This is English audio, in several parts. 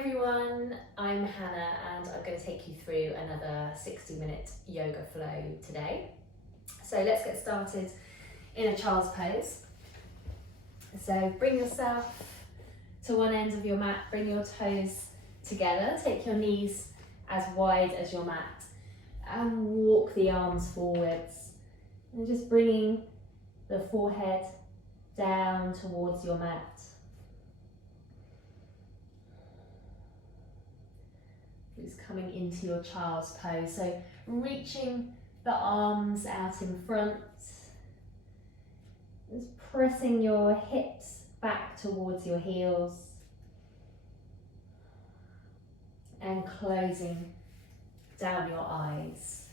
everyone, I'm Hannah and I'm going to take you through another 60-minute yoga flow today. So let's get started in a child's pose. So bring yourself to one end of your mat, bring your toes together, take your knees as wide as your mat and walk the arms forwards and just bringing the forehead down towards your mat. Just coming into your child's pose, so reaching the arms out in front, just pressing your hips back towards your heels and closing down your eyes.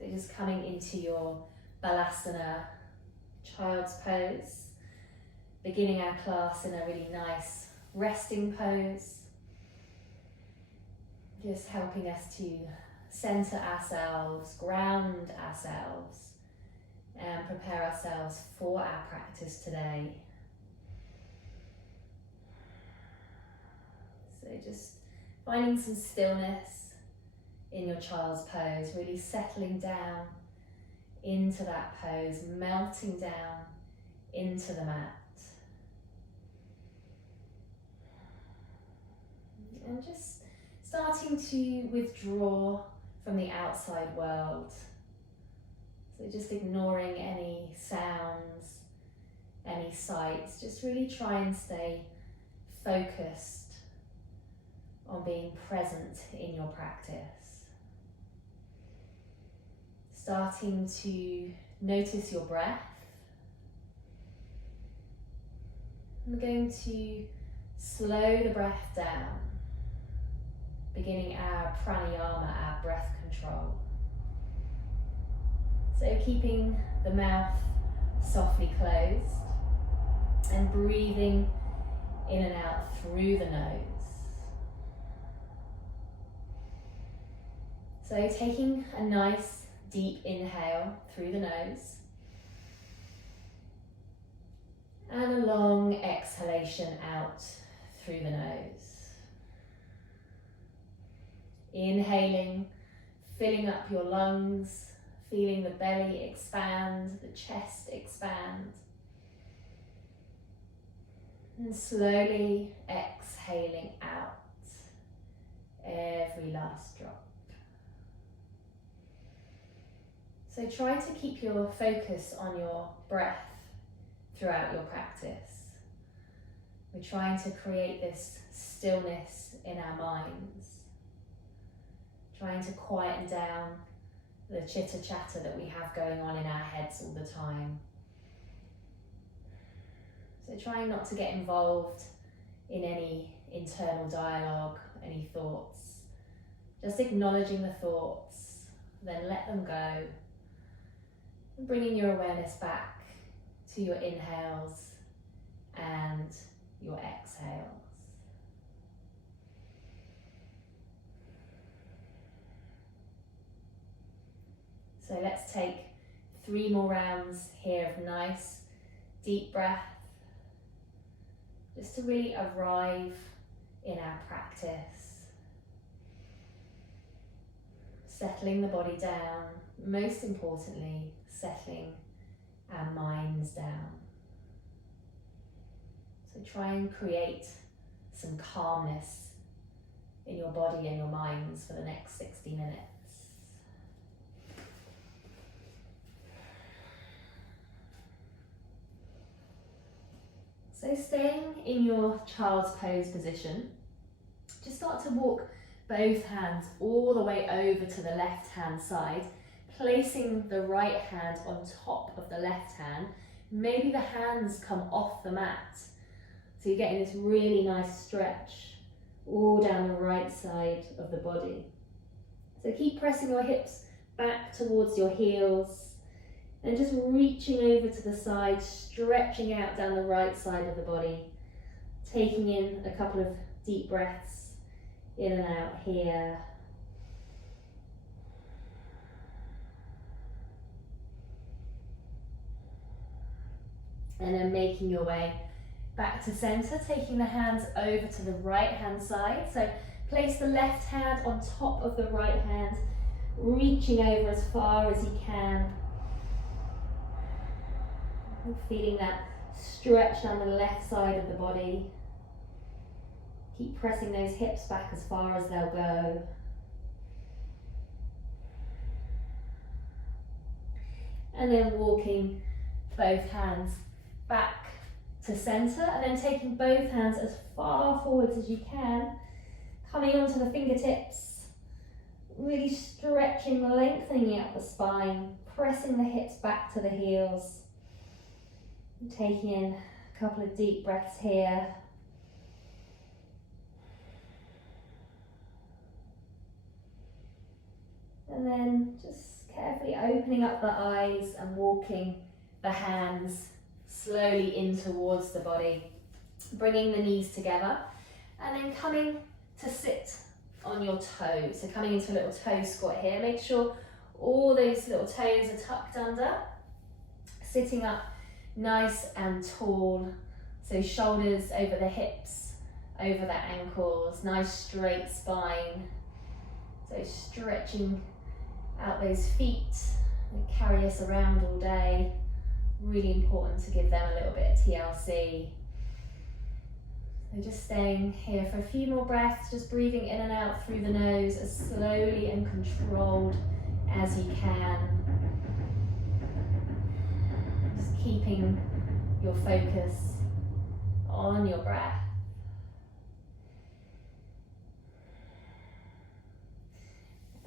So just coming into your Balasana child's pose, beginning our class in a really nice resting pose. Just helping us to center ourselves, ground ourselves, and prepare ourselves for our practice today. So just finding some stillness in your child's pose, really settling down into that pose, melting down into the mat. And just starting to withdraw from the outside world. So just ignoring any sounds, any sights, just really try and stay focused on being present in your practice. Starting to notice your breath. I'm going to slow the breath down, beginning our pranayama, our breath control. So keeping the mouth softly closed and breathing in and out through the nose. So taking a nice deep inhale through the nose and a long exhalation out through the nose. Inhaling, filling up your lungs, feeling the belly expand, the chest expand. And slowly exhaling out every last drop. So try to keep your focus on your breath throughout your practice. We're trying to create this stillness in our minds. Trying to quieten down the chitter chatter that we have going on in our heads all the time. So trying not to get involved in any internal dialogue, any thoughts. Just acknowledging the thoughts, then let them go. And bringing your awareness back to your inhales and your exhales. So let's take 3 more rounds here of nice deep breath, just to really arrive in our practice. Settling the body down, most importantly, settling our minds down. So try and create some calmness in your body and your minds for the next 60 minutes. So staying in your child's pose position, just start to walk both hands all the way over to the left hand side, placing the right hand on top of the left hand. Maybe the hands come off the mat. So you're getting this really nice stretch all down the right side of the body. So keep pressing your hips back towards your heels and just reaching over to the side, stretching out down the right side of the body, taking in a couple of deep breaths in and out here. And then making your way Back to center, taking the hands over to the right hand side. So place the left hand on top of the right hand, reaching over as far as you can. Feeling that stretch down the left side of the body. Keep pressing those hips back as far as they'll go. And then walking both hands back to center, and then taking both hands as far forwards as you can, coming onto the fingertips, really stretching, lengthening out the spine, pressing the hips back to the heels, and taking in a couple of deep breaths here. And then just carefully opening up the eyes and walking the hands slowly in towards the body, bringing the knees together, and then coming to sit on your toes. So coming into a little toe squat here. Make sure all those little toes are tucked under, sitting up nice and tall. So shoulders over the hips, over the ankles, nice straight spine. So stretching out those feet that carry us around all day. Really important to give them a little bit of TLC. So just staying here for a few more breaths, just breathing in and out through the nose as slowly and controlled as you can. Just keeping your focus on your breath.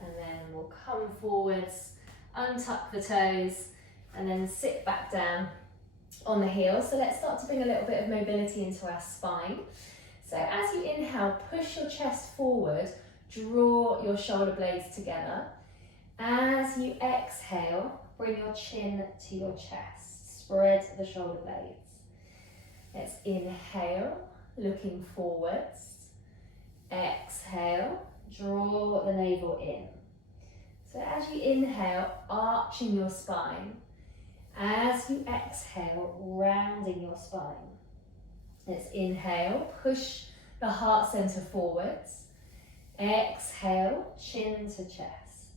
And then we'll come forwards, untuck the toes, and then sit back down on the heels. So let's start to bring a little bit of mobility into our spine. So as you inhale, push your chest forward, draw your shoulder blades together. As you exhale, bring your chin to your chest, spread the shoulder blades. Let's inhale, looking forwards. Exhale, draw the navel in. So as you inhale, arching your spine. As you exhale, rounding your spine. Let's inhale, push the heart center forwards. Exhale, chin to chest.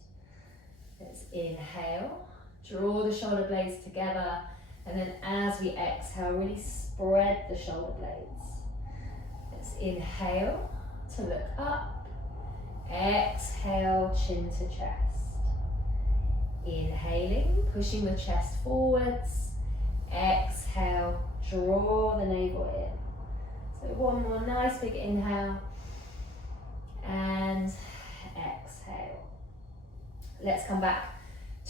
Let's inhale, draw the shoulder blades together, and then as we exhale, really spread the shoulder blades. Let's inhale to look up. Exhale, chin to chest. Inhaling, pushing the chest forwards. Exhale, draw the navel in. So one more nice big inhale and exhale. Let's come back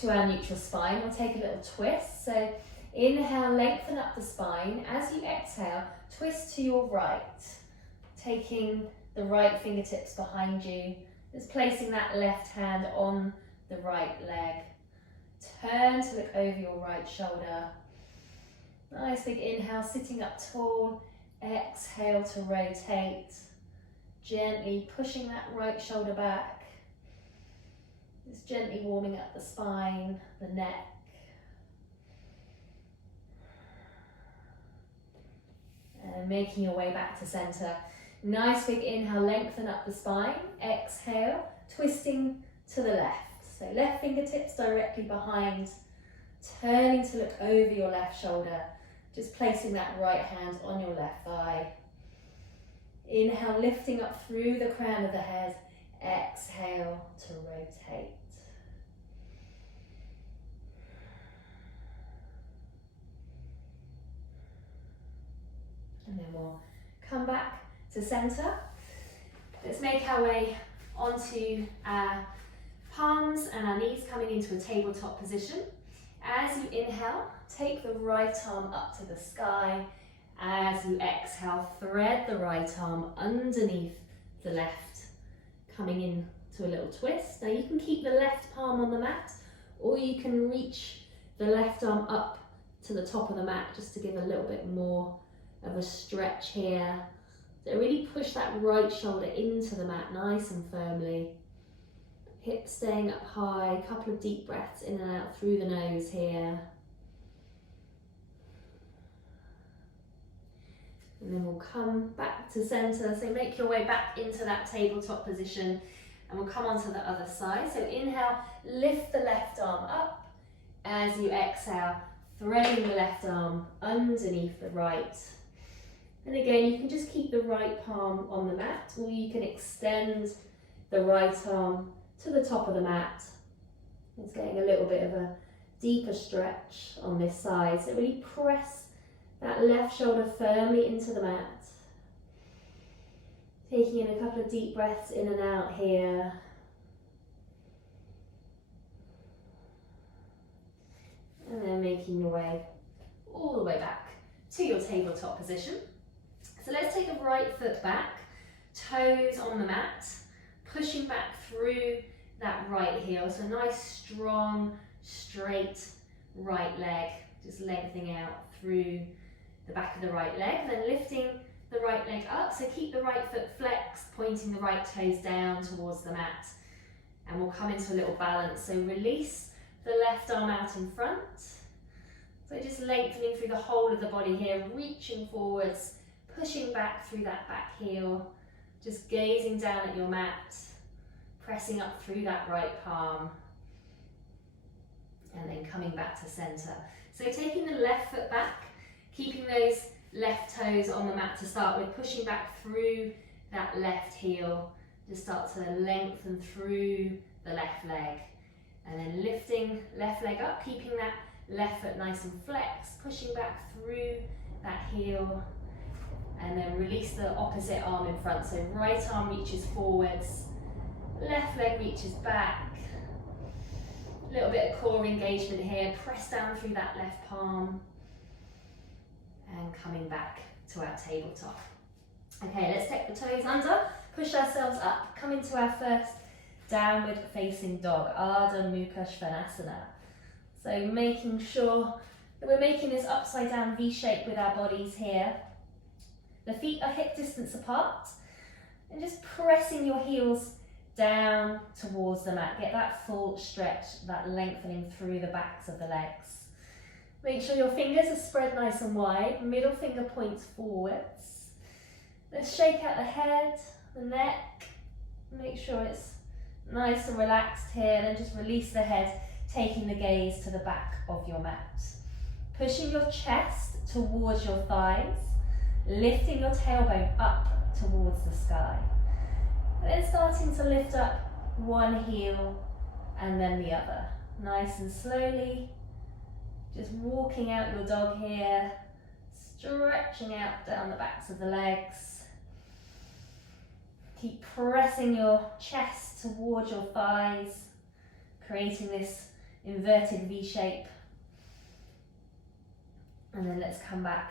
to our neutral spine. We'll take a little twist. So inhale, lengthen up the spine. As you exhale, twist to your right, taking the right fingertips behind you, just placing that left hand on the right leg. Turn to look over your right shoulder. Nice big inhale, sitting up tall. Exhale to rotate. Gently pushing that right shoulder back. Just gently warming up the spine, the neck. And making your way back to center. Nice big inhale, lengthen up the spine. Exhale, twisting to the left. So left fingertips directly behind, turning to look over your left shoulder, just placing that right hand on your left thigh. Inhale, lifting up through the crown of the head. Exhale to rotate. And then we'll come back to center. Let's make our way onto our palms and our knees, coming into a tabletop position. As you inhale, take the right arm up to the sky. As you exhale, thread the right arm underneath the left, coming in to a little twist. Now you can keep the left palm on the mat, or you can reach the left arm up to the top of the mat just to give a little bit more of a stretch here. So really push that right shoulder into the mat nice and firmly. Hips staying up high, a couple of deep breaths in and out through the nose here. And then we'll come back to center. So make your way back into that tabletop position, and we'll come onto the other side. So inhale, lift the left arm up. As you exhale, threading the left arm underneath the right. And again, you can just keep the right palm on the mat, or you can extend the right arm to the top of the mat. It's getting a little bit of a deeper stretch on this side. So really press that left shoulder firmly into the mat. Taking in a couple of deep breaths in and out here. And then making your way all the way back to your tabletop position. So let's take the right foot back, toes on the mat, pushing back through that right heel. So nice, strong, straight right leg, just lengthening out through the back of the right leg, then lifting the right leg up. So keep the right foot flexed, pointing the right toes down towards the mat. And we'll come into a little balance. So release the left arm out in front. So just lengthening through the whole of the body here, reaching forwards, pushing back through that back heel, just gazing down at your mat, pressing up through that right palm, and then coming back to center. So taking the left foot back, keeping those left toes on the mat to start with, pushing back through that left heel, just start to lengthen through the left leg, and then lifting left leg up, keeping that left foot nice and flexed, pushing back through that heel, and then release the opposite arm in front. So right arm reaches forwards, left leg reaches back. A little bit of core engagement here. Press down through that left palm. And coming back to our tabletop. Okay, let's take the toes under, push ourselves up, come into our first downward facing dog, Ardha Mukha Svanasana. So making sure that we're making this upside down V shape with our bodies here. The feet are hip distance apart, and just pressing your heels down towards the mat. Get that full stretch, that lengthening through the backs of the legs. Make sure your fingers are spread nice and wide, middle finger points forwards. Let's shake out the head, the neck, make sure it's nice and relaxed here, and then just release the head, taking the gaze to the back of your mat. Pushing your chest towards your thighs, lifting your tailbone up towards the sky. And then starting to lift up one heel and then the other. Nice and slowly, just walking out your dog here, stretching out down the backs of the legs. Keep pressing your chest towards your thighs, creating this inverted V shape. And then let's come back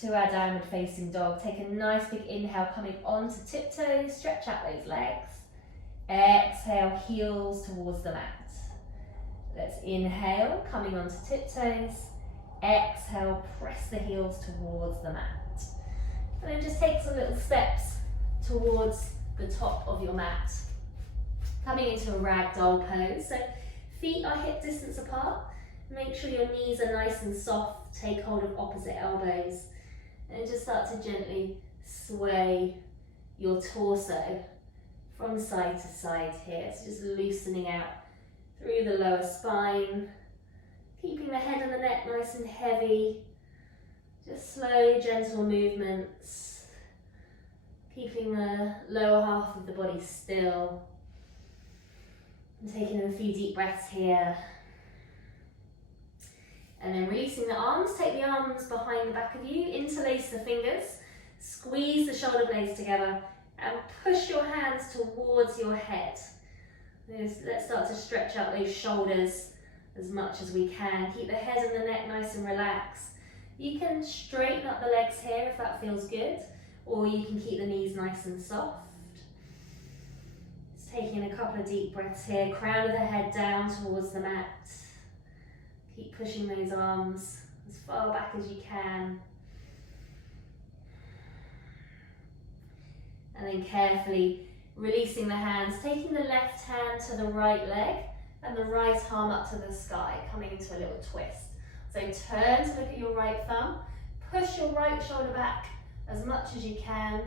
to our downward facing dog. Take a nice big inhale, coming onto tiptoes, stretch out those legs. Exhale, heels towards the mat. Let's inhale, coming onto tiptoes. Exhale, press the heels towards the mat. And then just take some little steps towards the top of your mat. Coming into a ragdoll pose. So feet are hip distance apart. Make sure your knees are nice and soft. Take hold of opposite elbows. And just start to gently sway your torso from side to side here. So just loosening out through the lower spine, keeping the head and the neck nice and heavy. Just slow, gentle movements, keeping the lower half of the body still. And taking a few deep breaths here. And then releasing the arms, take the arms behind the back of you, interlace the fingers, squeeze the shoulder blades together, and push your hands towards your head. Let's start to stretch out those shoulders as much as we can. Keep the head and the neck nice and relaxed. You can straighten up the legs here if that feels good, or you can keep the knees nice and soft. Just taking a couple of deep breaths here, crown of the head down towards the mat. Keep pushing those arms as far back as you can. And then carefully releasing the hands, taking the left hand to the right leg and the right arm up to the sky, coming into a little twist. So turn to look at your right thumb, push your right shoulder back as much as you can.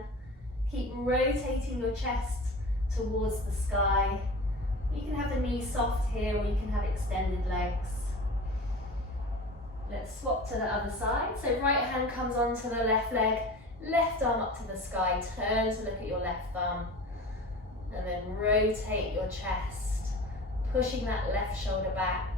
Keep rotating your chest towards the sky. You can have the knees soft here, or you can have extended legs. Let's swap to the other side. So right hand comes onto the left leg, left arm up to the sky, turn to look at your left thumb, and then rotate your chest, pushing that left shoulder back.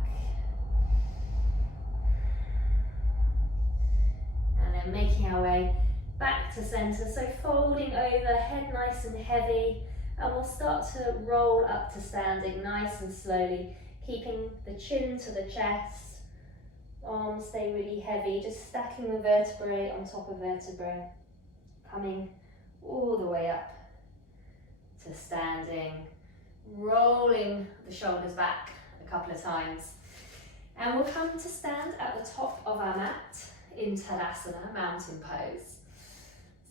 And then making our way back to center, so folding over, head nice and heavy, and we'll start to roll up to standing nice and slowly, keeping the chin to the chest, arms stay really heavy, just stacking the vertebrae on top of vertebrae, coming all the way up to standing, rolling the shoulders back a couple of times, and we'll come to stand at the top of our mat in Tadasana, mountain pose.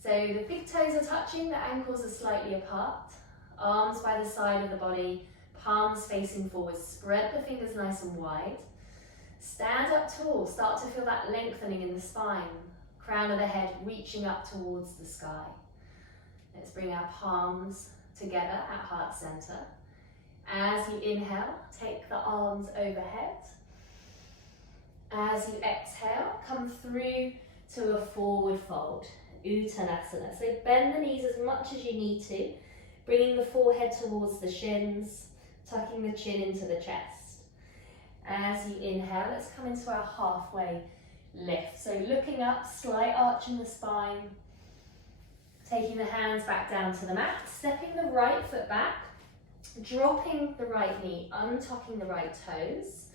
So the big toes are touching, the ankles are slightly apart, arms by the side of the body, palms facing forward, spread the fingers nice and wide. Stand up tall, start to feel that lengthening in the spine, crown of the head reaching up towards the sky. Let's bring our palms together at heart center. As you inhale, take the arms overhead. As you exhale, come through to a forward fold, Uttanasana. So bend the knees as much as you need to, bringing the forehead towards the shins, tucking the chin into the chest. As you inhale, let's come into our halfway lift. So looking up, slight arch in the spine, taking the hands back down to the mat, stepping the right foot back, dropping the right knee, untucking the right toes,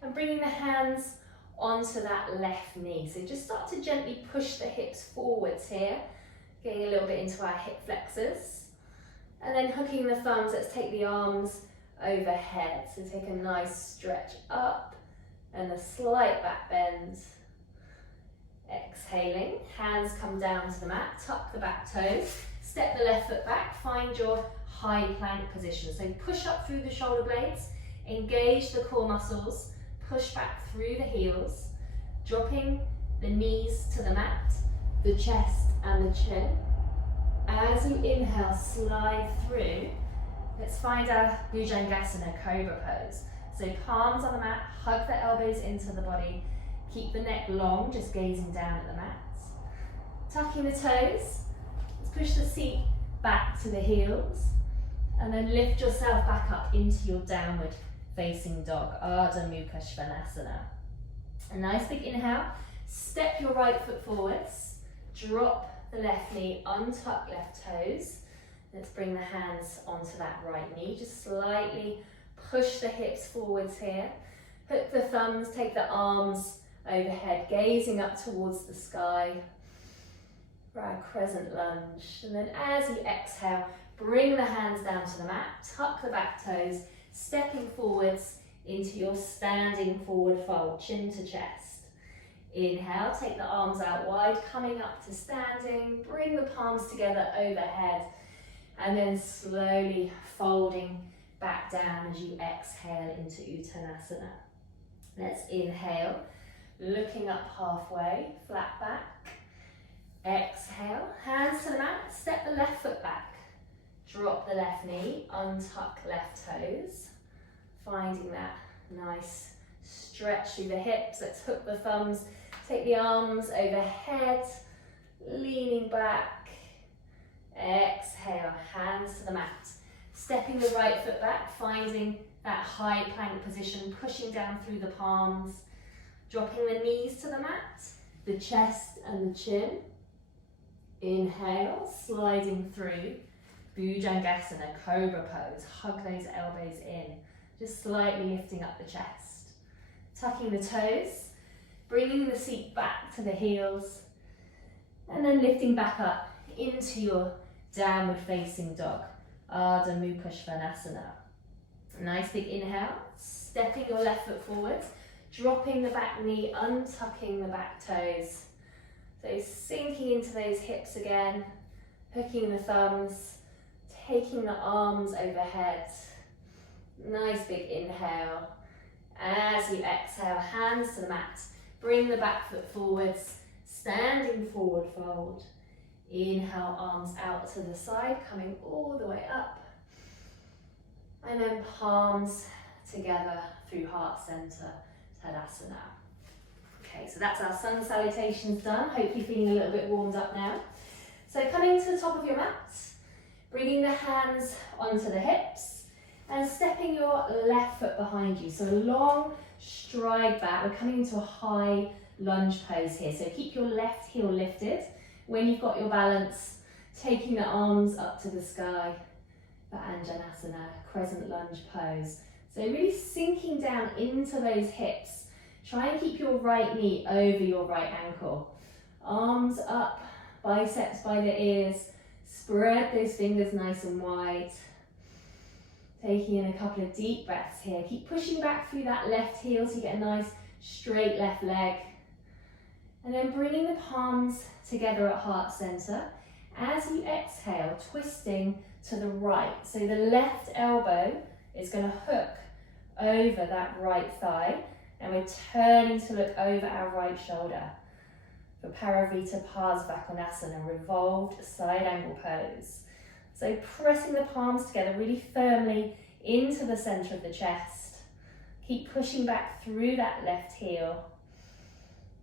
and bringing the hands onto that left knee. So just start to gently push the hips forwards here, getting a little bit into our hip flexors. And then hooking the thumbs, let's take the arms overhead. So take a nice stretch up and a slight back bend. Exhaling, hands come down to the mat, tuck the back toes, step the left foot back, find your high plank position. So push up through the shoulder blades, engage the core muscles, push back through the heels, dropping the knees to the mat, the chest and the chin. As you inhale, slide through. Let's find our Bhujangasana, cobra pose. So palms on the mat, hug the elbows into the body, keep the neck long, just gazing down at the mat. Tucking the toes, let's push the seat back to the heels, and then lift yourself back up into your downward facing dog, Ardha Mukha Svanasana. A nice big inhale, step your right foot forwards, drop the left knee, untuck left toes. Let's bring the hands onto that right knee, just slightly push the hips forwards here. Hook the thumbs, take the arms overhead, gazing up towards the sky for our crescent lunge. And then as you exhale, bring the hands down to the mat, tuck the back toes, stepping forwards into your standing forward fold, chin to chest. Inhale, take the arms out wide, coming up to standing, bring the palms together overhead, and then slowly folding back down as you exhale into Uttanasana. Let's inhale, looking up halfway, flat back. Exhale, hands to the mat, step the left foot back. Drop the left knee, untuck left toes, finding that nice stretch through the hips. Let's hook the thumbs, take the arms overhead, leaning back. Exhale, hands to the mat. Stepping the right foot back, finding that high plank position, pushing down through the palms, dropping the knees to the mat, the chest and the chin. Inhale, sliding through. Bhujangasana, cobra pose, hug those elbows in, just slightly lifting up the chest. Tucking the toes, bringing the seat back to the heels, and then lifting back up into your downward facing dog, Ardha Mukha Svanasana. Nice big inhale, stepping your left foot forwards, dropping the back knee, untucking the back toes. So sinking into those hips again, hooking the thumbs, taking the arms overhead. Nice big inhale. As you exhale, hands to the mat. Bring the back foot forwards, standing forward fold. Inhale, arms out to the side, coming all the way up. And then palms together through heart center, Tadasana. Okay, so that's our sun salutations done. Hopefully feeling a little bit warmed up now. So coming to the top of your mat, bringing the hands onto the hips and stepping your left foot behind you. So a long stride back. We're coming into a high lunge pose here. So keep your left heel lifted. When you've got your balance, taking the arms up to the sky for Anjanasana, crescent lunge pose. So really sinking down into those hips. Try and keep your right knee over your right ankle. Arms up, biceps by the ears. Spread those fingers nice and wide. Taking in a couple of deep breaths here. Keep pushing back through that left heel so you get a nice straight left leg. And then bringing the palms together at heart center. As you exhale, twisting to the right. So the left elbow is going to hook over that right thigh. And we're turning to look over our right shoulder for Parivrtta Parsvakonasana, revolved side angle pose. So pressing the palms together really firmly into the center of the chest. Keep pushing back through that left heel.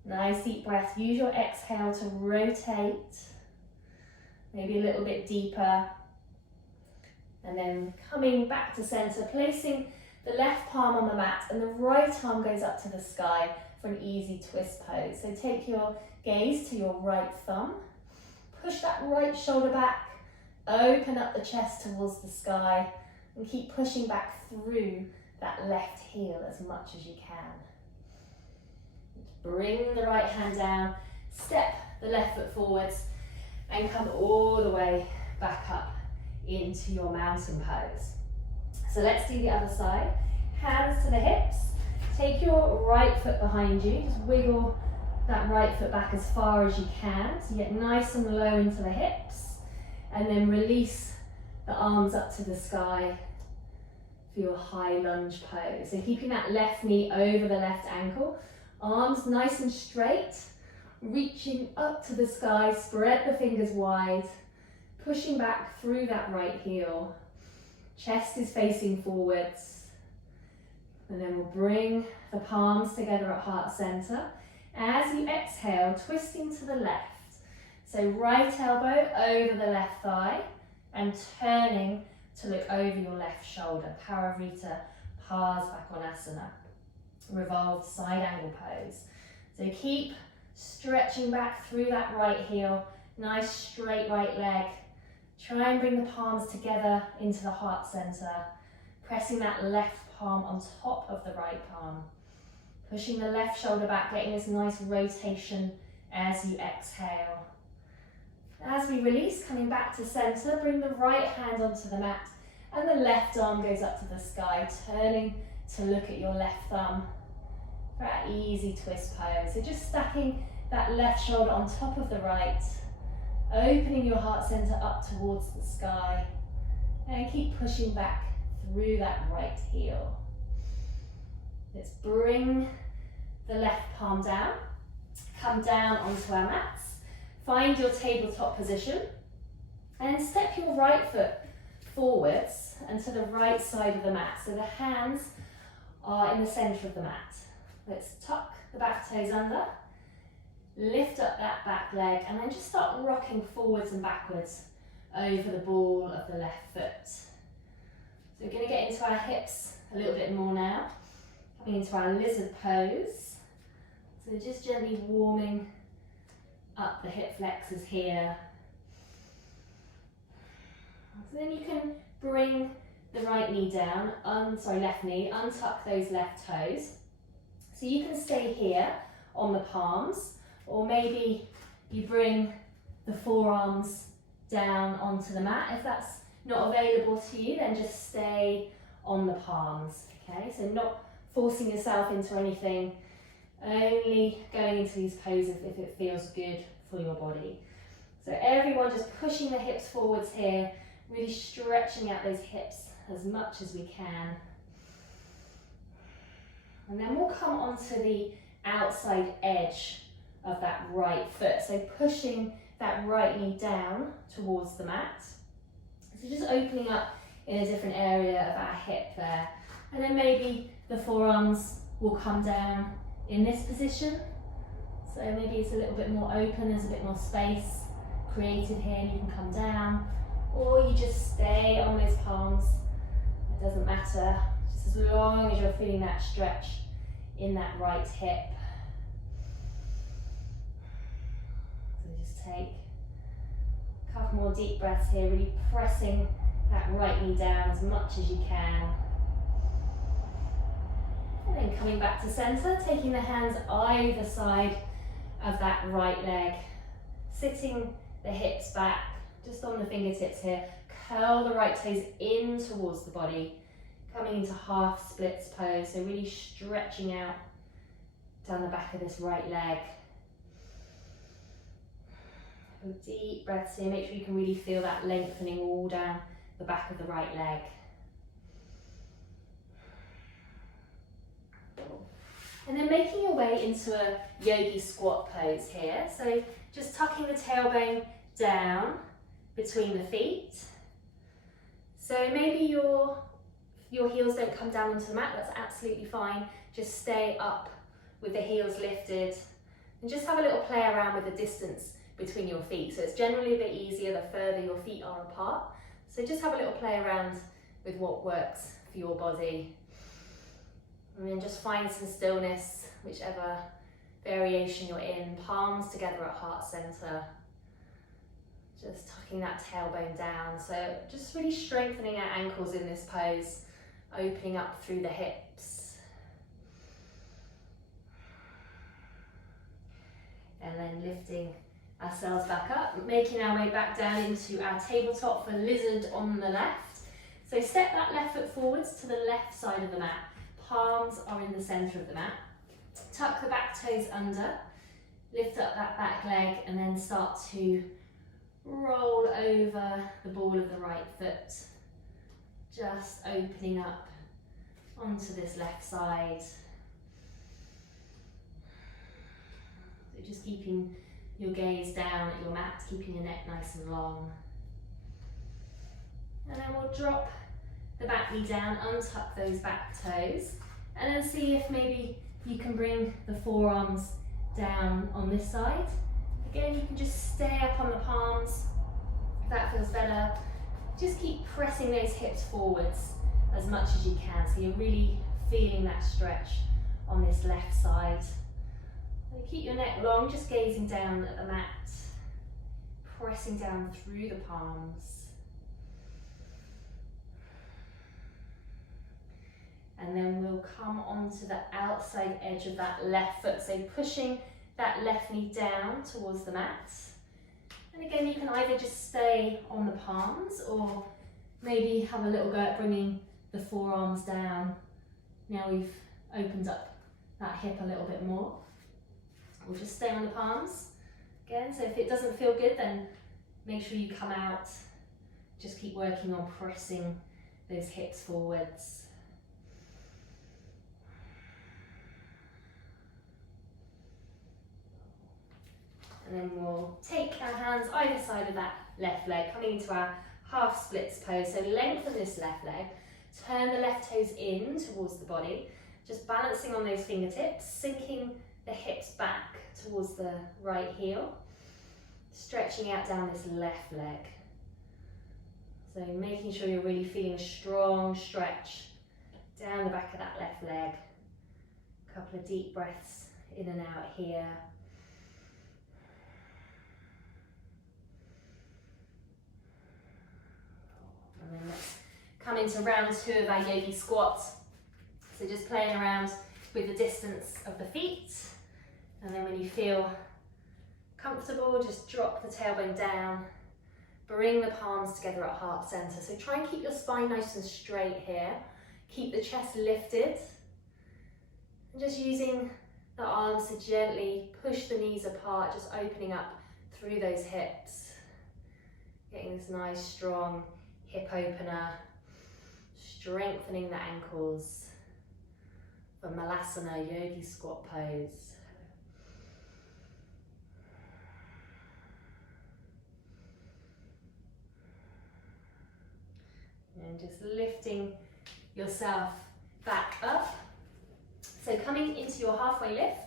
Nice deep breath. Use your exhale to rotate, maybe a little bit deeper. And then coming back to center, placing the left palm on the mat and the right arm goes up to the sky for an easy twist pose. So take your gaze to your right thumb, push that right shoulder back, open up the chest towards the sky and keep pushing back through that left heel as much as you can. Bring the right hand down, step the left foot forwards and come all the way back up into your mountain pose. So let's do the other side. Hands to the hips. Take your right foot behind you. Just wiggle that right foot back as far as you can. So you get nice and low into the hips. And then release the arms up to the sky for your high lunge pose. So keeping that left knee over the left ankle. Arms nice and straight. Reaching up to the sky. Spread the fingers wide. Pushing back through that right heel. Chest is facing forwards. And then we'll bring the palms together at heart center. As you exhale, twisting to the left. So right elbow over the left thigh and turning to look over your left shoulder. Parivrtta Parsvakonasana, revolved side angle pose. So keep stretching back through that right heel. Nice straight right leg. Try and bring the palms together into the heart center, pressing that left palm on top of the right palm. Pushing the left shoulder back, getting this nice rotation as you exhale. As we release, coming back to center, bring the right hand onto the mat and the left arm goes up to the sky, turning to look at your left thumb for that easy twist pose. So just stacking that left shoulder on top of the right, opening your heart center up towards the sky and keep pushing back through that right heel. Let's bring the left palm down, come down onto our mats, find your tabletop position and step your right foot forwards and to the right side of the mat. So the hands are in the center of the mat. Let's tuck the back toes under. Lift up that back leg and then just start rocking forwards and backwards over the ball of the left foot. So we're going to get into our hips a little bit more now. Coming into our lizard pose. So just gently warming up the hip flexors here. So then you can bring the right knee down, left knee, untuck those left toes. So you can stay here on the palms. Or maybe you bring the forearms down onto the mat. If that's not available to you, then just stay on the palms. Okay, so not forcing yourself into anything, only going into these poses if it feels good for your body. So everyone just pushing the hips forwards here, really stretching out those hips as much as we can. And then we'll come onto the outside edge of that right foot. So pushing that right knee down towards the mat. So just opening up in a different area of our hip there. And then maybe the forearms will come down in this position. So maybe it's a little bit more open, there's a bit more space created here, and you can come down. Or you just stay on those palms. It doesn't matter, just as long as you're feeling that stretch in that right hip. So just take a couple more deep breaths here, really pressing that right knee down as much as you can. And then coming back to center, taking the hands either side of that right leg, sitting the hips back, just on the fingertips here. Curl the right toes in towards the body, coming into half splits pose, so really stretching out down the back of this right leg. Deep breaths here, make sure you can really feel that lengthening all down the back of the right leg. And then making your way into a yogi squat pose here. So just tucking the tailbone down between the feet. So maybe your heels don't come down onto the mat, that's absolutely fine. Just stay up with the heels lifted and just have a little play around with the distance between your feet. So it's generally a bit easier the further your feet are apart. So just have a little play around with what works for your body. And then just find some stillness, whichever variation you're in. Palms together at heart center. Just tucking that tailbone down. So just really strengthening our ankles in this pose, opening up through the hips. And then lifting ourselves back up, making our way back down into our tabletop for lizard on the left. So step that left foot forwards to the left side of the mat. Palms are in the center of the mat. Tuck the back toes under, lift up that back leg, and then start to roll over the ball of the right foot. Just opening up onto this left side. So just keeping your gaze down at your mat, keeping your neck nice and long. And then we'll drop the back knee down, untuck those back toes, and then see if maybe you can bring the forearms down on this side. Again, you can just stay up on the palms, if that feels better. Just keep pressing those hips forwards as much as you can, so you're really feeling that stretch on this left side. So keep your neck long, just gazing down at the mat, pressing down through the palms. And then we'll come onto the outside edge of that left foot, so pushing that left knee down towards the mat. And again, you can either just stay on the palms or maybe have a little go at bringing the forearms down. Now we've opened up that hip a little bit more. We'll just stay on the palms. Again, so if it doesn't feel good, then make sure you come out. Just keep working on pressing those hips forwards. And then we'll take our hands either side of that left leg, coming into our half splits pose. So lengthen this left leg, turn the left toes in towards the body, just balancing on those fingertips, sinking the hips back towards the right heel, stretching out down this left leg. So making sure you're really feeling a strong stretch down the back of that left leg. A couple of deep breaths in and out here. And then let's come into round 2 of our yogi squat. So just playing around with the distance of the feet. And then when you feel comfortable, just drop the tailbone down. Bring the palms together at heart center. So try and keep your spine nice and straight here. Keep the chest lifted. And just using the arms to gently push the knees apart, just opening up through those hips. Getting this nice strong hip opener. Strengthening the ankles for Malasana yogi squat pose. And just lifting yourself back up. So coming into your halfway lift.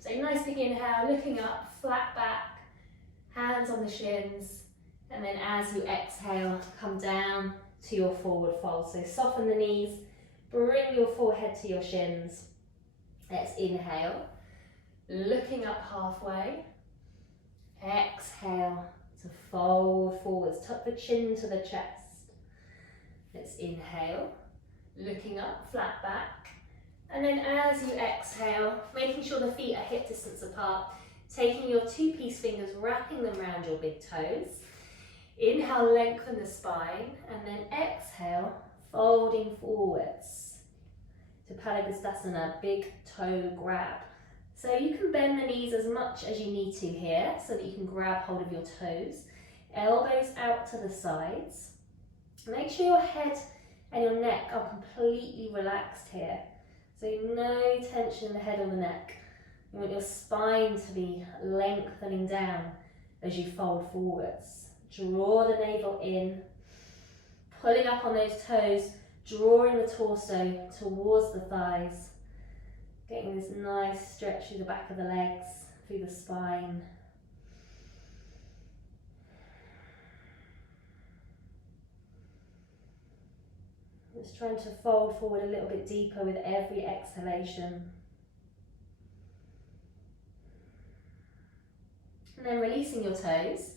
So nice big inhale, looking up, flat back, hands on the shins. And then as you exhale, come down to your forward fold. So soften the knees, bring your forehead to your shins. Let's inhale, looking up halfway. Exhale to fold forwards, tuck the chin to the chest. Let's inhale, looking up, flat back. And then as you exhale, making sure the feet are hip distance apart, taking your two-piece fingers, wrapping them around your big toes. Inhale, lengthen the spine, and then exhale, folding forwards to Padangusthasana, big toe grab. So you can bend the knees as much as you need to here so that you can grab hold of your toes. Elbows out to the sides. Make sure your head and your neck are completely relaxed here. So no tension in the head or the neck. You want your spine to be lengthening down as you fold forwards. Draw the navel in, pulling up on those toes, drawing the torso towards the thighs. Getting this nice stretch through the back of the legs, through the spine. Just trying to fold forward a little bit deeper with every exhalation. And then releasing your toes.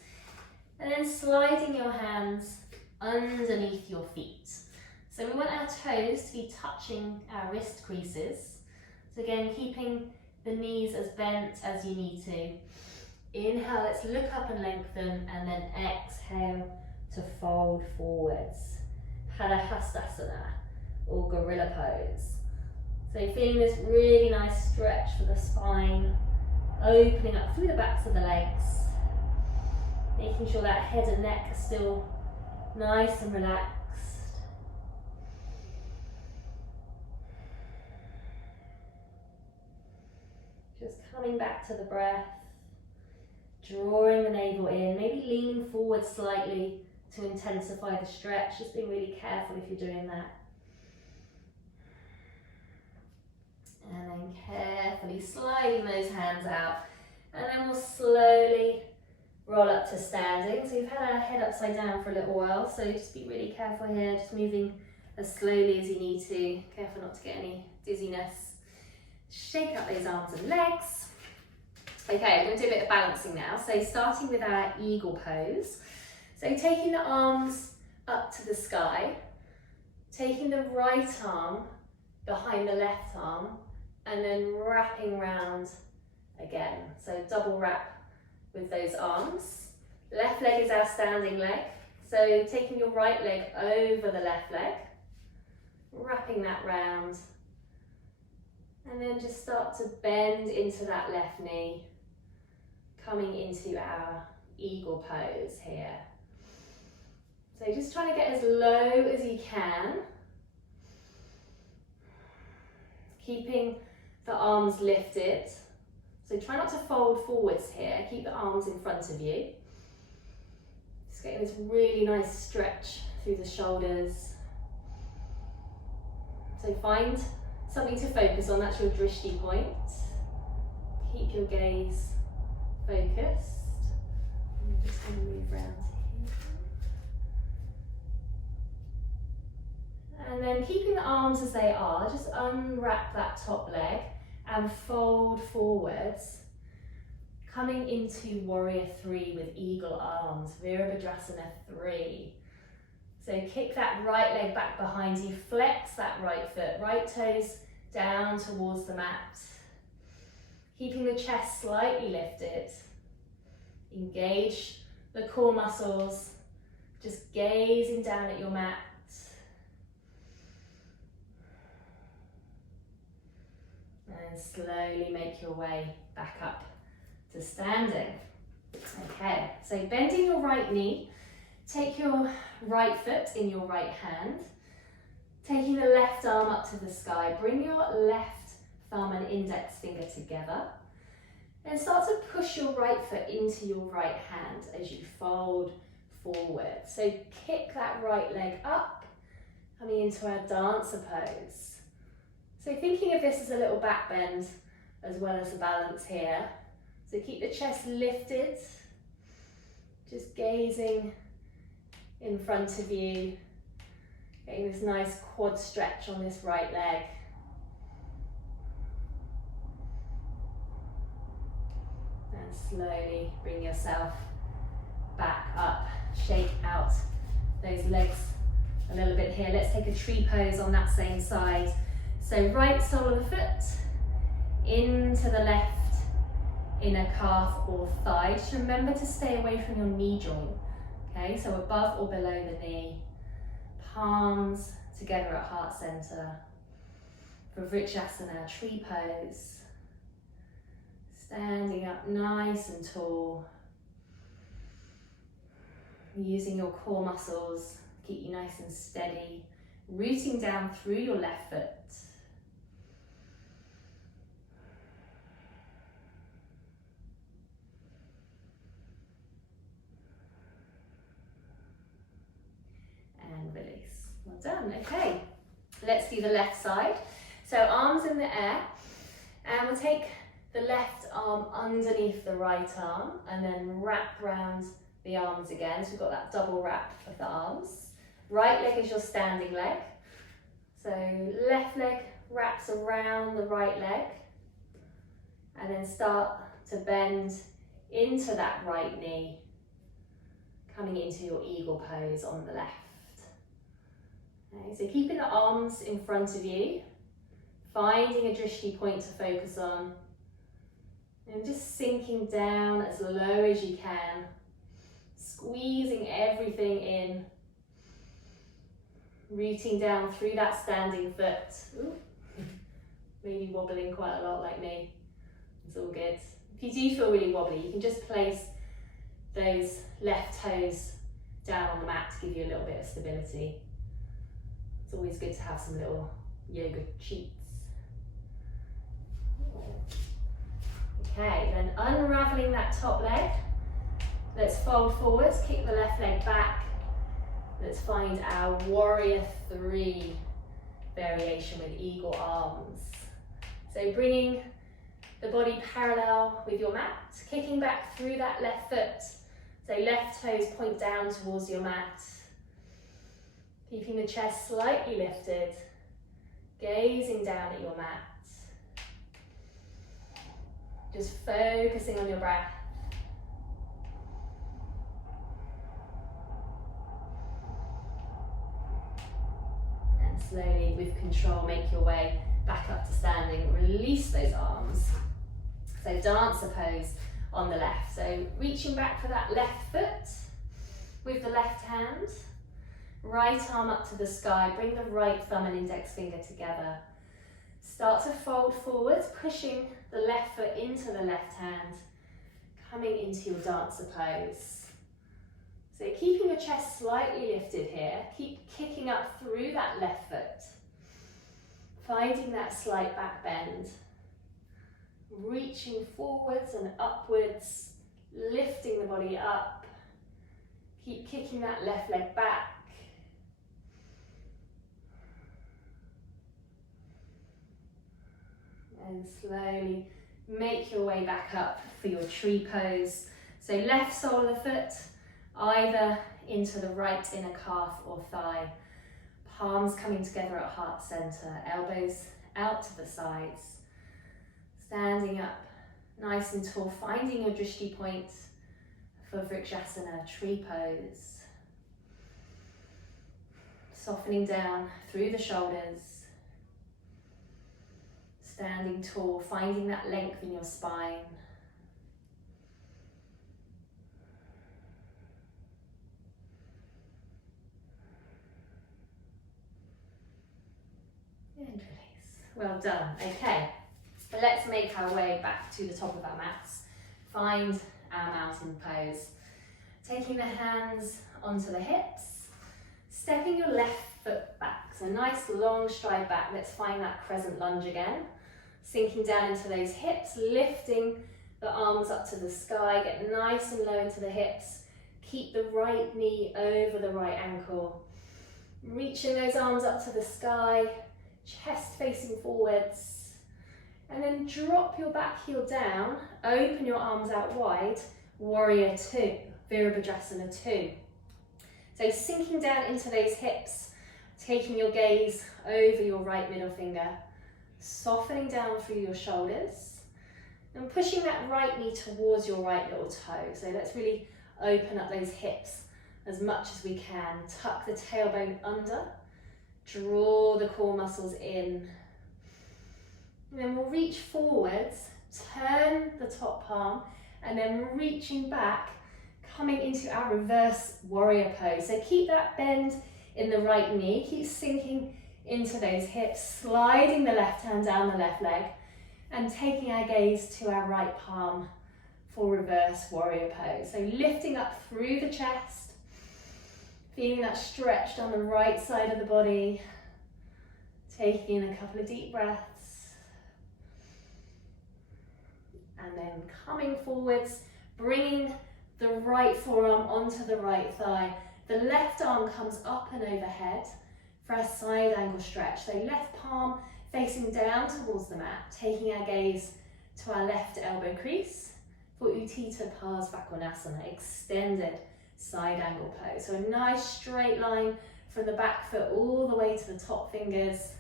And then sliding your hands underneath your feet. So we want our toes to be touching our wrist creases. So again, keeping the knees as bent as you need to. Inhale, let's look up and lengthen, and then exhale to fold forwards. Padangusthasana, or gorilla pose. So feeling this really nice stretch for the spine, opening up through the backs of the legs, making sure that head and neck are still nice and relaxed. Just coming back to the breath, drawing the navel in, maybe leaning forward slightly to intensify the stretch. Just be really careful if you're doing that. And then carefully sliding those hands out. And then we'll slowly roll up to standing. So we've had our head upside down for a little while, so just be really careful here, just moving as slowly as you need to. Careful not to get any dizziness. Shake up those arms and legs. Okay, we're going to do a bit of balancing now. So starting with our eagle pose. So taking the arms up to the sky, taking the right arm behind the left arm, and then wrapping round again. So double wrap with those arms. Left leg is our standing leg. So taking your right leg over the left leg, wrapping that round. And then just start to bend into that left knee, coming into our eagle pose here. So just trying to get as low as you can, keeping the arms lifted. So try not to fold forwards here, keep the arms in front of you. Just getting this really nice stretch through the shoulders. So find something to focus on, that's your drishti point. Keep your gaze focused. I'm just going to move around here. And then keeping the arms as they are, just unwrap that top leg and fold forwards, coming into warrior 3 with eagle arms, Virabhadrasana 3. So kick that right leg back behind you, flex that right foot, right toes down towards the mat. Keeping the chest slightly lifted. Engage the core muscles, just gazing down at your mat. And slowly make your way back up to standing. Okay, so bending your right knee, take your right foot in your right hand, taking the left arm up to the sky, bring your left thumb and index finger together, and start to push your right foot into your right hand as you fold forward. So kick that right leg up Coming into our dancer pose. So thinking of this as a little back bend as well as a balance here. So keep the chest lifted, just gazing in front of you, getting this nice quad stretch on this right leg. And slowly bring yourself back up, shake out those legs a little bit here. Let's take a tree pose on that same side. So right sole of the foot into the left inner calf or thigh. Just remember to stay away from your knee joint. Okay, so above or below the knee. Palms together at heart center. For Vinyasa, tree pose. Standing up nice and tall. Using your core muscles, keep you nice and steady. Rooting down through your left foot. And release. Well done. Okay, let's do the left side. So arms in the air, and we'll take the left arm underneath the right arm and then wrap round the arms again. So we've got that double wrap of the arms. Right leg is your standing leg. So left leg wraps around the right leg and then start to bend into that right knee, coming into your eagle pose on the left. Okay, so keeping the arms in front of you, finding a drishti point to focus on, and just sinking down as low as you can, squeezing everything in, rooting down through that standing foot. Ooh. Maybe wobbling quite a lot like me. It's all good. If you do feel really wobbly, you can just place those left toes down on the mat to give you a little bit of stability. It's always good to have some little yoga cheats. Okay, then unraveling that top leg. Let's fold forwards, kick the left leg back. Let's find our warrior 3 variation with eagle arms. So bringing the body parallel with your mat, kicking back through that left foot. So left toes point down towards your mat. Keeping the chest slightly lifted, gazing down at your mat. Just focusing on your breath. And slowly, with control, make your way back up to standing. Release those arms. So dancer pose on the left. So reaching back for that left foot with the left hand. Right arm up to the sky. Bring the right thumb and index finger together. Start to fold forwards, pushing the left foot into the left hand, coming into your dancer pose. So keeping your chest slightly lifted here, keep kicking up through that left foot, finding that slight back bend, reaching forwards and upwards, lifting the body up, keep kicking that left leg back. And slowly make your way back up for your tree pose. So left sole of the foot, either into the right inner calf or thigh. Palms coming together at heart center, elbows out to the sides. Standing up nice and tall, finding your drishti point for Vrikshasana, tree pose. Softening down through the shoulders. Standing tall, finding that length in your spine. And release. Well done. Okay, let's make our way back to the top of our mats. Find our mountain pose. Taking the hands onto the hips, stepping your left foot back. So nice long stride back. Let's find that crescent lunge again. Sinking down into those hips, lifting the arms up to the sky, get nice and low into the hips. Keep the right knee over the right ankle. Reaching those arms up to the sky, chest facing forwards. And then drop your back heel down, open your arms out wide, warrior two, Virabhadrasana 2. So sinking down into those hips, taking your gaze over your right middle finger, softening down through your shoulders, and pushing that right knee towards your right little toe. So let's really open up those hips as much as we can. Tuck the tailbone under, draw the core muscles in. And then we'll reach forwards, turn the top palm, and then reaching back, coming into our reverse warrior pose. So keep that bend in the right knee, keep sinking into those hips, sliding the left hand down the left leg, and taking our gaze to our right palm for reverse warrior pose. So lifting up through the chest, feeling that stretch down the right side of the body, taking in a couple of deep breaths. And then coming forwards, bringing the right forearm onto the right thigh. The left arm comes up and overhead for a side angle stretch. So left palm facing down towards the mat, taking our gaze to our left elbow crease for Utthita Parsvakonasana, extended side angle pose. So a nice straight line from the back foot all the way to the top fingers.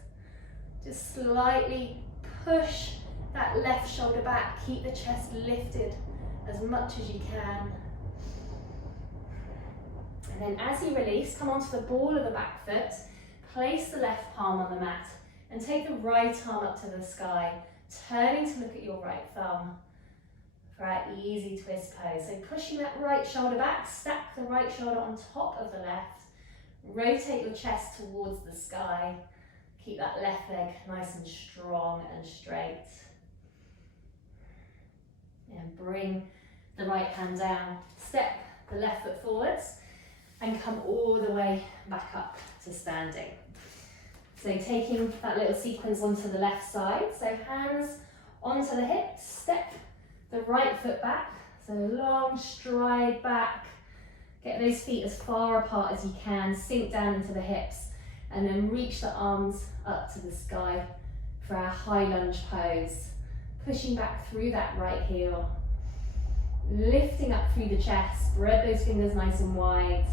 Just slightly push that left shoulder back, keep the chest lifted as much as you can. And then as you release, come onto the ball of the back foot, place the left palm on the mat, and take the right arm up to the sky, turning to look at your right thumb for our easy twist pose. So pushing that right shoulder back, stack the right shoulder on top of the left, rotate your chest towards the sky, keep that left leg nice and strong and straight. And bring the right hand down, step the left foot forwards, and come all the way back up to standing. So taking that little sequence onto the left side, so hands onto the hips, step the right foot back, so long stride back, get those feet as far apart as you can, sink down into the hips, and then reach the arms up to the sky for our high lunge pose. Pushing back through that right heel, lifting up through the chest, spread those fingers nice and wide,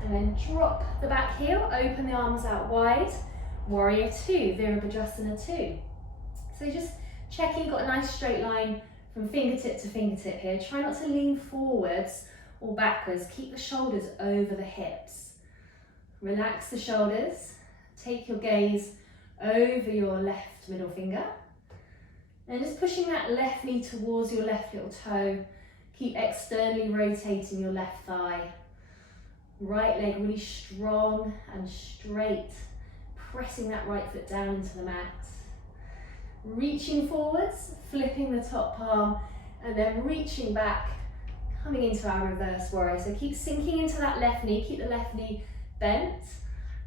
and then drop the back heel, open the arms out wide, warrior two, Virabhadrasana 2. So just checking, got a nice straight line from fingertip to fingertip here. Try not to lean forwards or backwards, keep the shoulders over the hips. Relax the shoulders, take your gaze over your left middle finger, and just pushing that left knee towards your left little toe. Keep externally rotating your left thigh. Right leg really strong and straight. Pressing that right foot down into the mat. Reaching forwards, flipping the top palm, and then reaching back, coming into our reverse warrior. So keep sinking into that left knee, keep the left knee bent,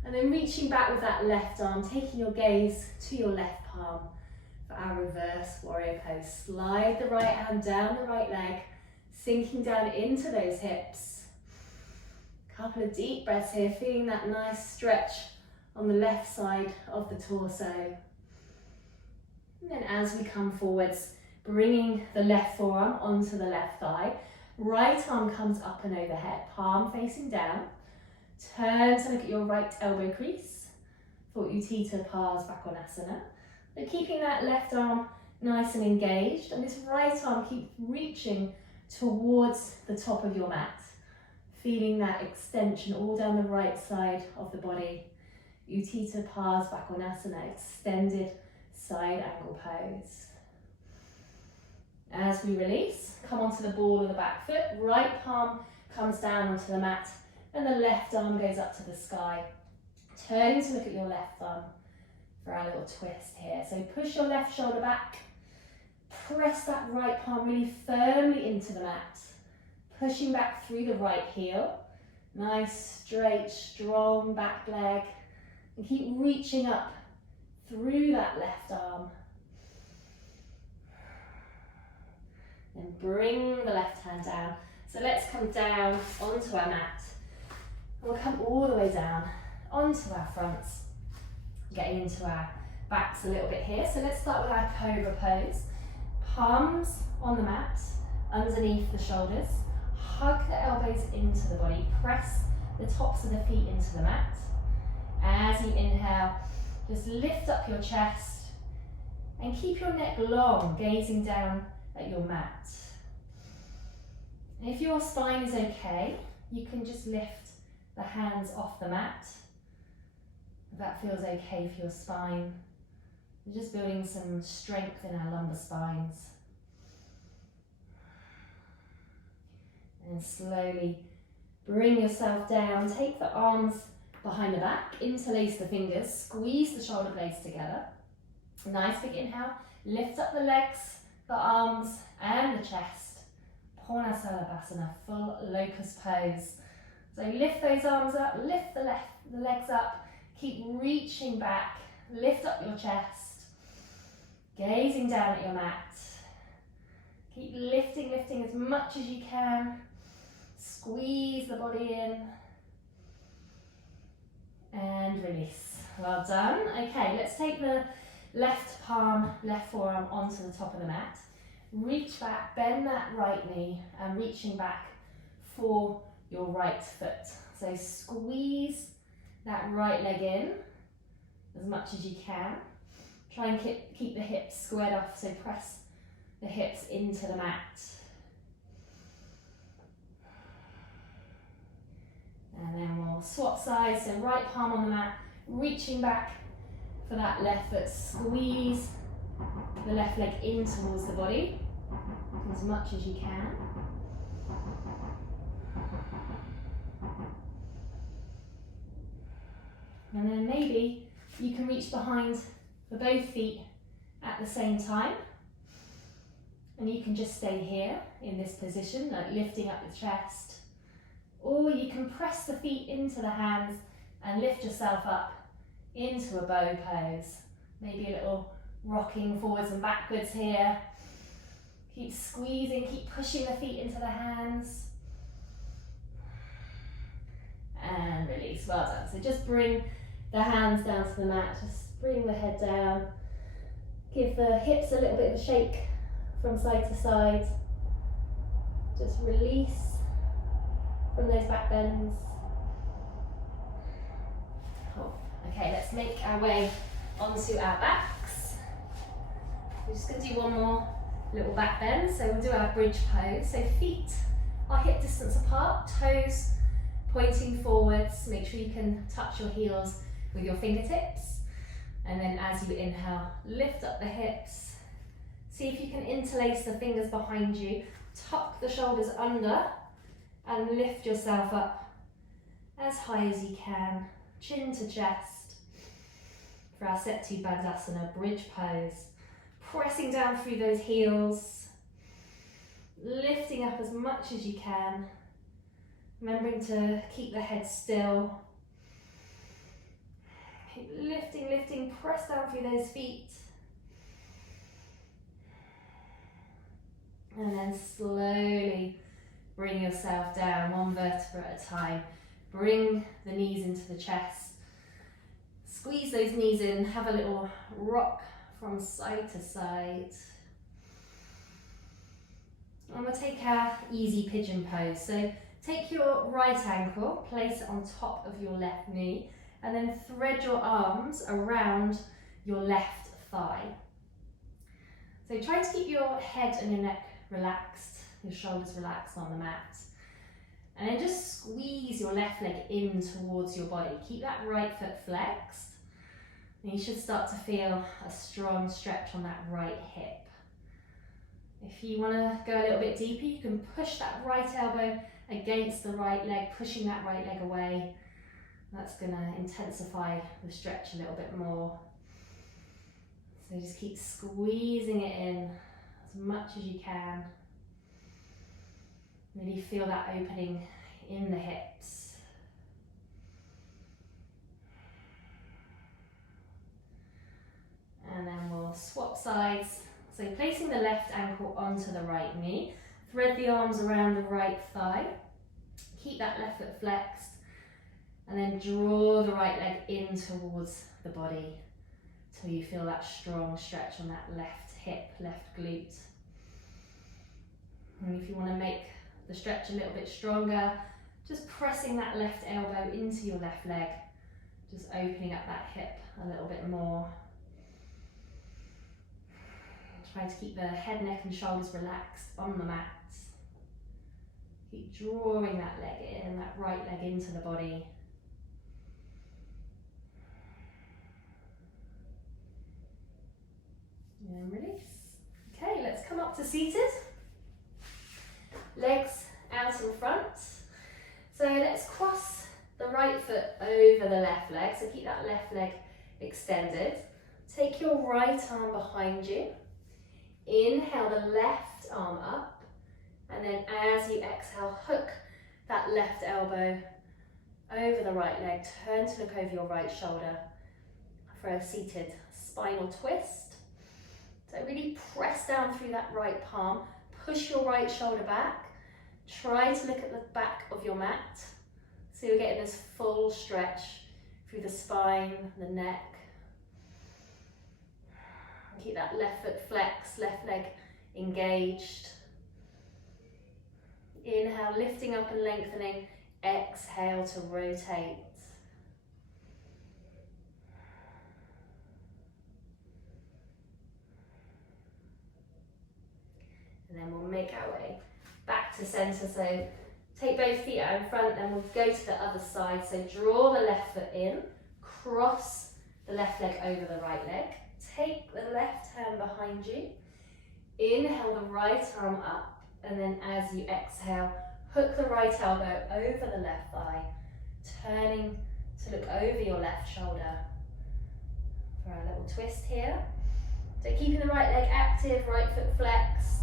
and then reaching back with that left arm, taking your gaze to your left palm. For our reverse warrior pose, slide the right hand down the right leg, sinking down into those hips. Couple of deep breaths here, feeling that nice stretch on the left side of the torso. And then as we come forwards, bringing the left forearm onto the left thigh, right arm comes up and overhead, palm facing down. Turn to look at your right elbow crease for Utthita Parsvakonasana. But keeping that left arm nice and engaged, and this right arm keep reaching towards the top of your mat. Feeling that extension all down the right side of the body. Utthita Parsvakonasana, extended side angle pose. As we release, come onto the ball of the back foot, right palm comes down onto the mat, and the left arm goes up to the sky. Turning to look at your left thumb for our little twist here. So push your left shoulder back, press that right palm really firmly into the mat, pushing back through the right heel. Nice, straight, strong back leg, and keep reaching up through that left arm. And bring the left hand down. So let's come down onto our mat. We'll come all the way down onto our fronts, getting into our backs a little bit here. So let's start with our cobra pose. Palms on the mat, underneath the shoulders. Hug the elbows into the body. Press the tops of the feet into the mat. As you inhale, just lift up your chest and keep your neck long, gazing down at your mat. If your spine is okay, you can just lift the hands off the mat. If that feels okay for your spine, we're just building some strength in our lumbar spines. And slowly bring yourself down. Take the arms behind the back, interlace the fingers, squeeze the shoulder blades together. Nice big inhale, lift up the legs, the arms and the chest. Purnasalavasana, full locust pose. So lift those arms up, lift the legs up, keep reaching back, lift up your chest, gazing down at your mat. Keep lifting as much as you can. Squeeze the body in and release. Well done. Okay, let's take the left palm, left forearm onto the top of the mat. Reach back, bend that right knee and reaching back for your right foot. So squeeze that right leg in as much as you can. Try and keep the hips squared off, so press the hips into the mat. And then we'll swap sides, so right palm on the mat, reaching back for that left foot. Squeeze the left leg in towards the body as much as you can. And then maybe you can reach behind for both feet at the same time. And you can just stay here in this position, like lifting up the chest. Or you can press the feet into the hands and lift yourself up into a bow pose. Maybe a little rocking forwards and backwards here. Keep squeezing, keep pushing the feet into the hands. And release, well done. So just bring the hands down to the mat, just bring the head down. Give the hips a little bit of a shake from side to side. Just release from those back bends. Cool. Okay, let's make our way onto our backs. We're just going to do one more little back bend. So we'll do our bridge pose. So feet are hip distance apart, toes pointing forwards. Make sure you can touch your heels with your fingertips. And then as you inhale, lift up the hips. See if you can interlace the fingers behind you. Tuck the shoulders under and lift yourself up as high as you can, chin to chest, for our Setu Bandhasana bridge pose. Pressing down through those heels, lifting up as much as you can, remembering to keep the head still. Keep lifting, lifting, press down through those feet. And then slowly bring yourself down, one vertebra at a time. Bring the knees into the chest. Squeeze those knees in, have a little rock from side to side. And we'll take our easy pigeon pose. So take your right ankle, place it on top of your left knee, and then thread your arms around your left thigh. So try to keep your head and your neck relaxed, your shoulders relaxed on the mat. And then just squeeze your left leg in towards your body. Keep that right foot flexed. And you should start to feel a strong stretch on that right hip. If you want to go a little bit deeper, you can push that right elbow against the right leg, pushing that right leg away. That's going to intensify the stretch a little bit more. So just keep squeezing it in as much as you can. Really feel that opening in the hips. And then we'll swap sides. So placing the left ankle onto the right knee, thread the arms around the right thigh, keep that left foot flexed, And then draw the right leg in towards the body till you feel that strong stretch on that left hip, left glute. And if you want to make the stretch a little bit stronger, just pressing that left elbow into your left leg, just opening up that hip a little bit more. Try to keep the head, neck and shoulders relaxed on the mat. Keep drawing that leg in, that right leg into the body. And release. Okay, let's come up to seated. Legs out in front. So let's cross the right foot over the left leg. So keep that left leg extended. Take your right arm behind you. Inhale the left arm up. And then as you exhale, hook that left elbow over the right leg. Turn to look over your right shoulder for a seated spinal twist. So really press down through that right palm. Push your right shoulder back. Try to look at the back of your mat. So you're getting this full stretch through the spine, the neck. Keep that left foot flexed, left leg engaged. Inhale, lifting up and lengthening. Exhale to rotate. And then we'll make our way back to centre. So take both feet out in front, then we'll go to the other side. So draw the left foot in, cross the left leg over the right leg. Take the left hand behind you. Inhale the right arm up, and then as you exhale, hook the right elbow over the left thigh, turning to look over your left shoulder for a little twist here. So keeping the right leg active, right foot flexed.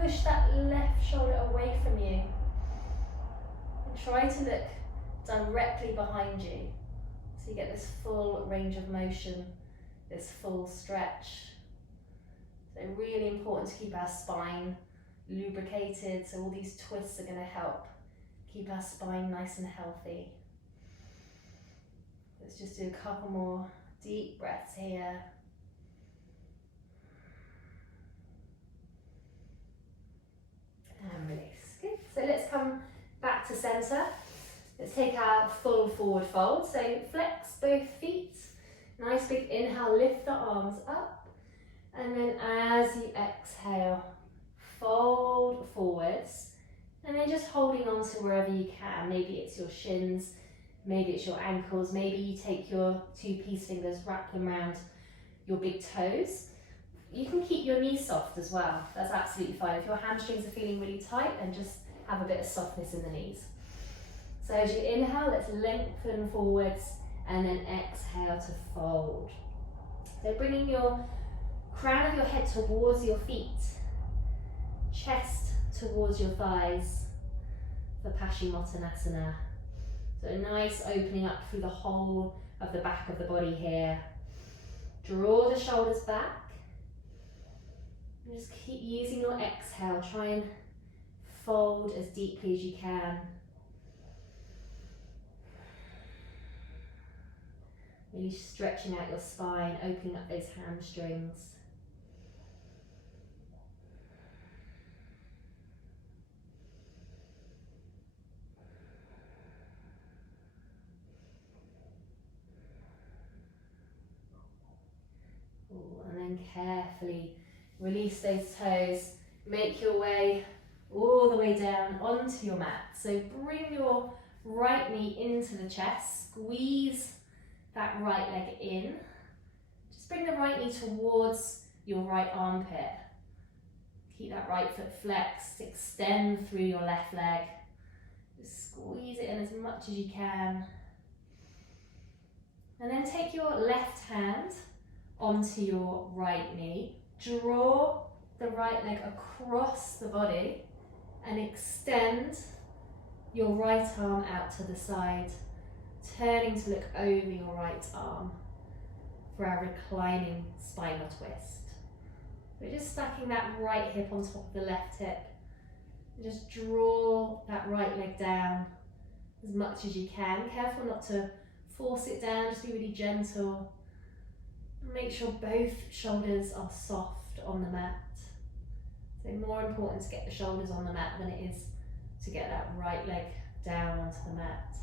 Push that left shoulder away from you and try to look directly behind you so you get this full range of motion, this full stretch. So really important to keep our spine lubricated, so all these twists are going to help keep our spine nice and healthy. Let's just do a couple more deep breaths here. And release. Good. So let's come back to centre. Let's take our full forward fold. So flex both feet. Nice big inhale, lift the arms up. And then as you exhale, fold forwards. And then just holding on to wherever you can. Maybe it's your shins, maybe it's your ankles, maybe you take your two peace fingers, wrap them around your big toes. You can keep your knees soft as well, that's absolutely fine. If your hamstrings are feeling really tight, then just have a bit of softness in the knees. So as you inhale, let's lengthen forwards and then exhale to fold. So bringing your crown of your head towards your feet, chest towards your thighs for Paschimottanasana. So a nice opening up through the whole of the back of the body here. Draw the shoulders back. And just keep using your exhale. Try and fold as deeply as you can. Really stretching out your spine, opening up those hamstrings. And then carefully release those toes. Make your way all the way down onto your mat. So bring your right knee into the chest. Squeeze that right leg in. Just bring the right knee towards your right armpit. Keep that right foot flexed. Extend through your left leg. Just squeeze it in as much as you can. And then take your left hand onto your right knee. Draw the right leg across the body and extend your right arm out to the side, turning to look over your right arm for our reclining spinal twist. We're just stacking that right hip on top of the left hip. And just draw that right leg down as much as you can. Careful not to force it down, just be really gentle. Make sure both shoulders are soft on the mat. So more important to get the shoulders on the mat than it is to get that right leg down onto the mat.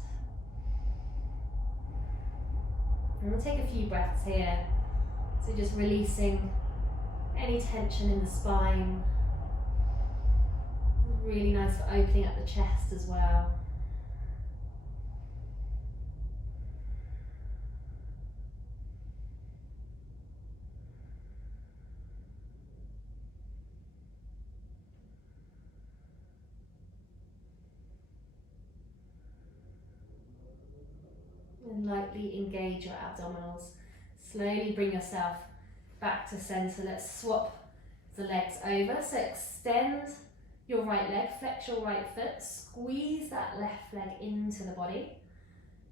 And we'll take a few breaths here. So just releasing any tension in the spine. Really nice for opening up the chest as well. And lightly engage your abdominals. Slowly bring yourself back to center. Let's swap the legs over. So extend your right leg, flex your right foot, squeeze that left leg into the body.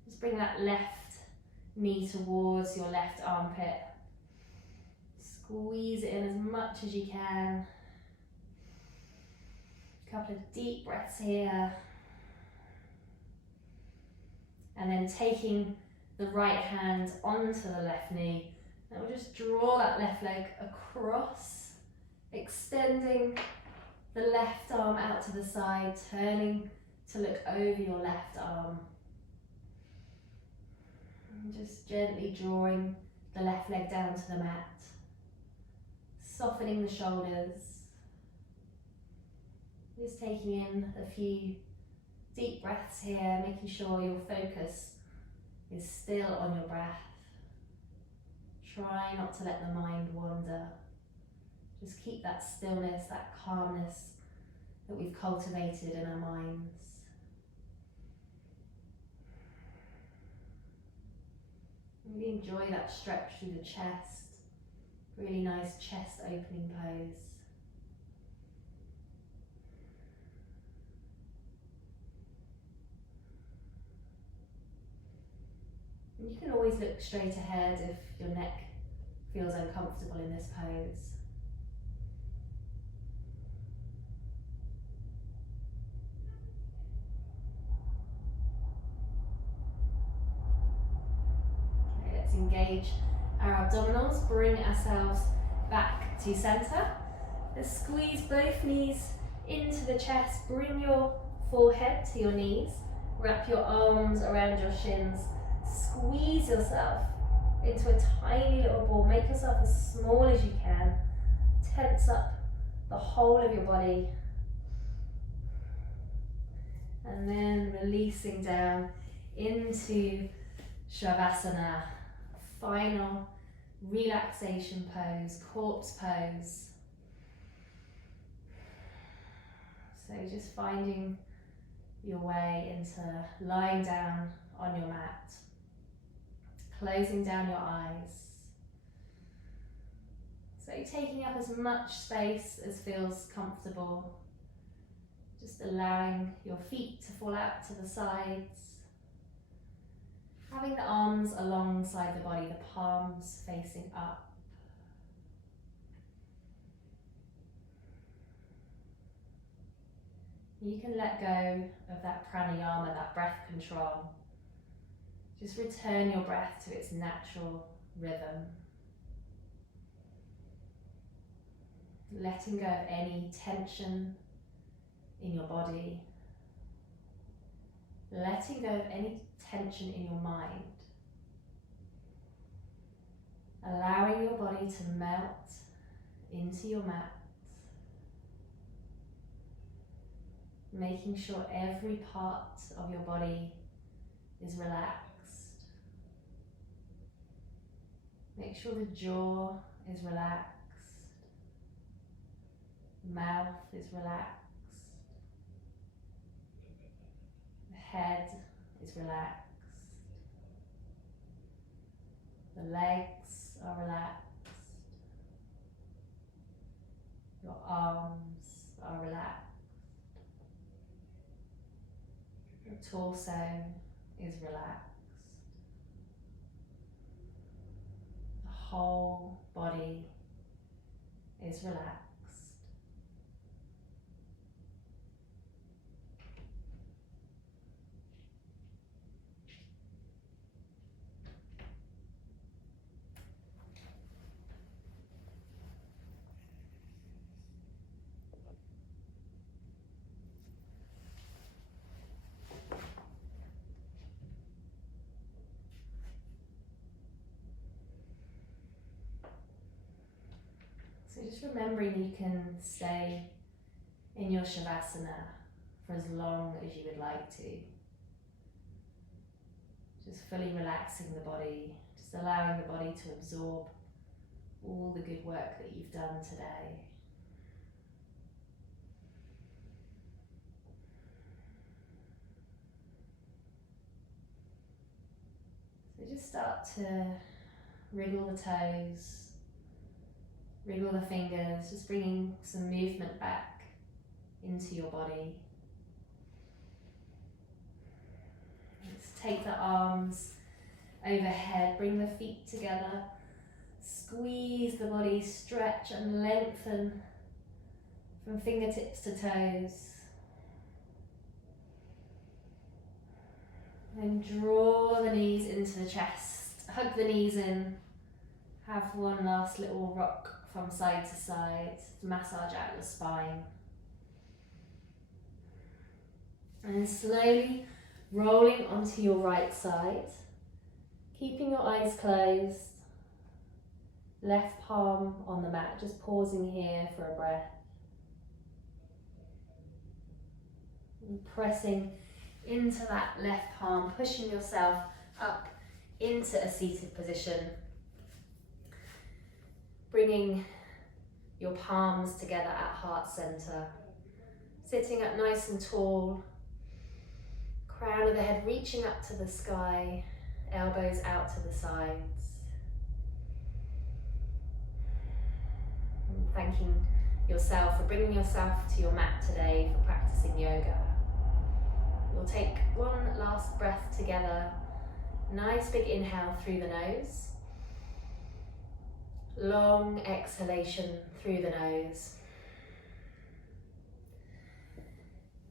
Just bring that left knee towards your left armpit. Squeeze it in as much as you can. A couple of deep breaths here. And then taking the right hand onto the left knee. And we'll just draw that left leg across, extending the left arm out to the side, turning to look over your left arm. And just gently drawing the left leg down to the mat. Softening the shoulders. Just taking in a few deep breaths here, making sure your focus is still on your breath. Try not to let the mind wander. Just keep that stillness, that calmness that we've cultivated in our minds. Really enjoy that stretch through the chest. Really nice chest opening pose. You can always look straight ahead if your neck feels uncomfortable in this pose. Okay, let's engage our abdominals, bring ourselves back to center. Let's squeeze both knees into the chest, bring your forehead to your knees, wrap your arms around your shins. Squeeze yourself into a tiny little ball. Make yourself as small as you can. Tense up the whole of your body. And then releasing down into Shavasana. Final relaxation pose, corpse pose. So just finding your way into lying down on your mat. Closing down your eyes. So taking up as much space as feels comfortable. Just allowing your feet to fall out to the sides. Having the arms alongside the body, the palms facing up. You can let go of that pranayama, that breath control. Just return your breath to its natural rhythm. Letting go of any tension in your body. Letting go of any tension in your mind. Allowing your body to melt into your mat. Making sure every part of your body is relaxed. Make sure the jaw is relaxed, mouth is relaxed, the head is relaxed, the legs are relaxed, your arms are relaxed, your torso is relaxed. The whole body is relaxed. So just remembering you can stay in your Shavasana for as long as you would like to. Just fully relaxing the body, just allowing the body to absorb all the good work that you've done today. So just start to wriggle the toes, wriggle the fingers, just bringing some movement back into your body. Just take the arms overhead, bring the feet together, squeeze the body, stretch and lengthen from fingertips to toes. Then draw the knees into the chest, hug the knees in, have one last little rock from side to side to massage out your spine. And then slowly rolling onto your right side, keeping your eyes closed, left palm on the mat, just pausing here for a breath. And pressing into that left palm, pushing yourself up into a seated position. Bringing your palms together at heart center. Sitting up nice and tall. Crown of the head reaching up to the sky. Elbows out to the sides. And thanking yourself for bringing yourself to your mat today for practicing yoga. We'll take one last breath together. Nice big inhale through the nose. Long exhalation through the nose.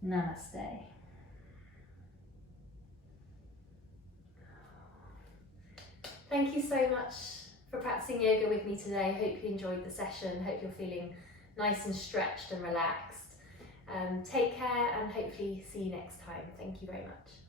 Namaste. Thank you so much for practicing yoga with me today. Hope you enjoyed the session. Hope you're feeling nice and stretched and relaxed. Take care and hopefully see you next time. Thank you very much.